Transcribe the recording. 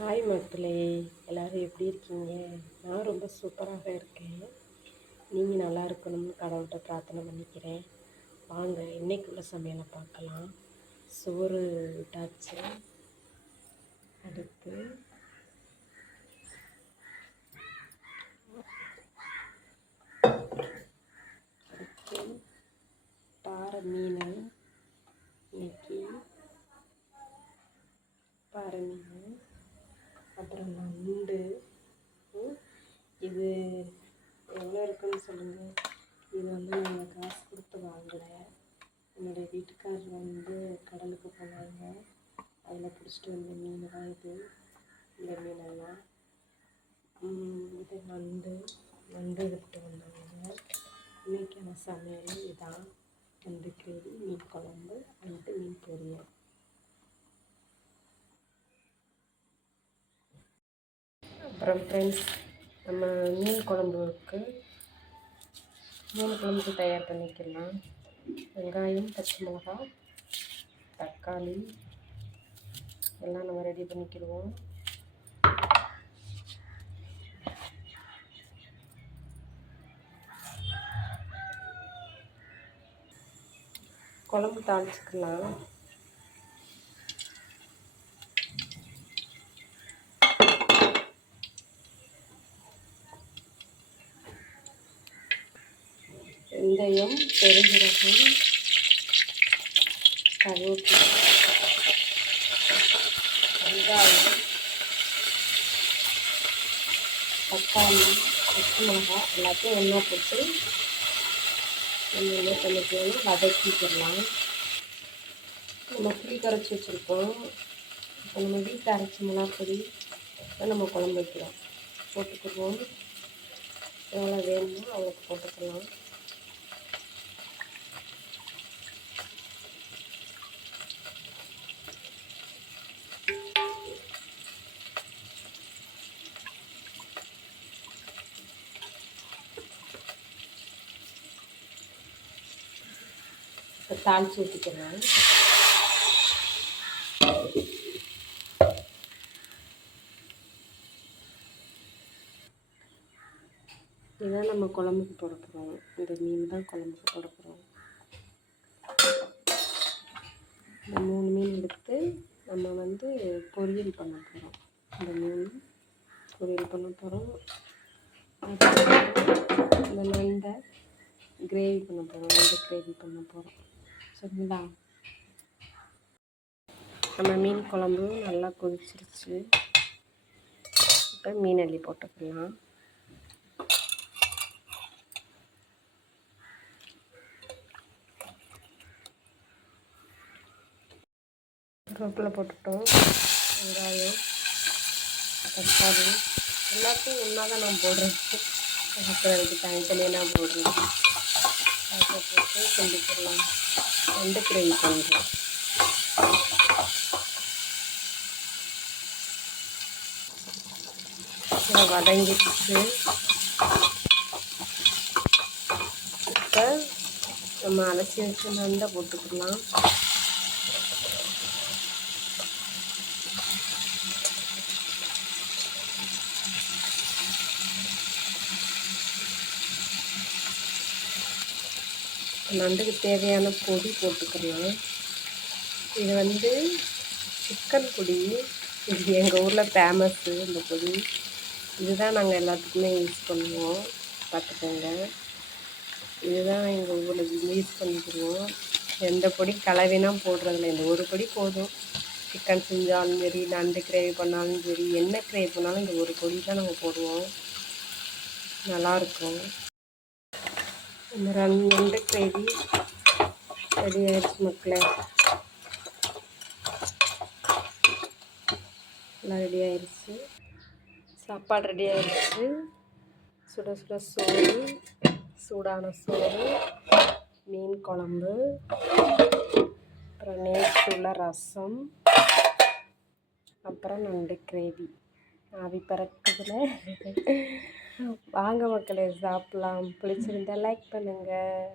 Hi மக்களே, எல்லோரும் எப்படி இருக்கீங்க? நான் ரொம்ப சூப்பராக இருக்கேன். நீங்கள் நல்லா இருக்கணும்னு கடவுள்கிட்ட பிரார்த்தனை பண்ணிக்கிறேன். வாங்க இன்னைக்குள்ள சமையலை பார்க்கலாம். சோறு விட்டாச்சு. அடுத்து பாறை மீன். இன்னைக்கு பாறை மீன், அப்புறம் நண்டு. இது எவ்வளோ இருக்குன்னு சொல்லுங்கள். இது நாங்கள் காசு கொடுத்து வாங்கலை. என்னுடைய வீட்டுக்காரர் கடலுக்கு போனாங்க. அதில் பிடிச்சிட்டு வந்த மீன் தான் இது. இந்த மீனெல்லாம் இது நண்டு எடுத்துகிட்டு வந்தாங்க. இன்றைக்கான சமையல் இதான்: நண்டு கிரேவி, மீன் குழம்பு, நண்டு மீன் பொரியல். அப்புறம் ஃப்ரெண்ட்ஸ், நம்ம மீன் குழம்புக்கு தயார் பண்ணிக்கலாம். வெங்காயம், பச்சை மிளகாய், தக்காளி எல்லாம் நம்ம ரெடி பண்ணிக்கிடுவோம். குழம்பு தாளிச்சுக்கலாம். வெந்தயம், பெருஞ்சீரகம், கருவேப்பிலை, வெங்காயம், தக்காளி, பச்சை மிளகாய் எல்லாத்தையும் ஒன்றா போட்டு நம்ம என்ன பண்ணிக்கலாம், வதக்கிக்கலாம். நம்ம புளி கரைச்சி வச்சுருக்கோம். இப்போ நம்ம வீட்டில் அரைச்ச மிளகாப்பொடி நம்ம குழம்பு வைக்கிறோம். போட்டுக்குவோம். எவ்வளோ வேணுமோ அவ்வளோக்கு போட்டுக்கலாம். இப்போ தாளித்து ஊற்றிக்கிறேன். இதுதான் நம்ம குழம்புக்கு போட போகிறோம். இந்த மீன் தான் குழம்புக்கு போட போகிறோம். இந்த 3 மீன் எடுத்து நம்ம பொரியல் பண்ண போகிறோம். இந்த மீன் பொரியல் பண்ண போகிறோம். இந்த நண்டை கிரேவி பண்ண போகிறோம். சரிங்களா? நம்ம மீன் குழம்பு நல்லா கொதிச்சிருச்சு. இப்போ மீன் அள்ளி போட்டுக்கலாம். கருவேப்பிலை போட்டுட்டோம். வெங்காயம், தக்காளி எல்லாத்தையும் ஒன்றா தான் நான் போடுறேன். அதுக்கு தனித்தனியாக நான் போடுறேன். அதை போட்டு கிண்டிக்கலாம். நண்டு கிரேவி பண்ணுறோம். வதங்கிடுச்சு. இப்போ நம்ம அலசி வச்சு நண்டை போட்டுக்கலாம். நண்டுக்கு தேவையான பொடி போட்டுக்கலாம். இது சிக்கன் பொடி. இது எங்கள் ஊரில் ஃபேமஸ்ஸு. இந்த பொடி இதுதான் நாங்கள் எல்லாத்துக்குமே யூஸ் பண்ணுவோம். பார்த்துக்கோங்க, இதுதான் எங்கள் ஊரில் யூஸ் பண்ணிக்குவோம். எந்த பொடி கலவினா போடுறதில்ல. இந்த ஒரு பொடி போதும். சிக்கன் செஞ்சாலும் சரி, நண்டு கிரேவி பண்ணாலும் சரி, என்ன கிரேவி பண்ணாலும் இந்த ஒரு பொடி தான் நாங்கள் போடுவோம். நல்லாயிருக்கும். இந்த நண்டு கிரேவி ரெடி ஆயிடுச்சு மக்களே. எல்லாம் ரெடி ஆயிடுச்சு. சாப்பாடு ரெடி ஆயிடுச்சு. சுட சுட சோறு, சூடான சோறு, மீன் குழம்பு, அப்புறம் நேற்றுள்ள ரசம், அப்புறம் நண்டு கிரேவி. ஆவி பறக்குதுல. வாங்க மக்களே, சாப்பிட்லாம். பிடிச்சிருந்தா லைக் பண்ணுங்கள்.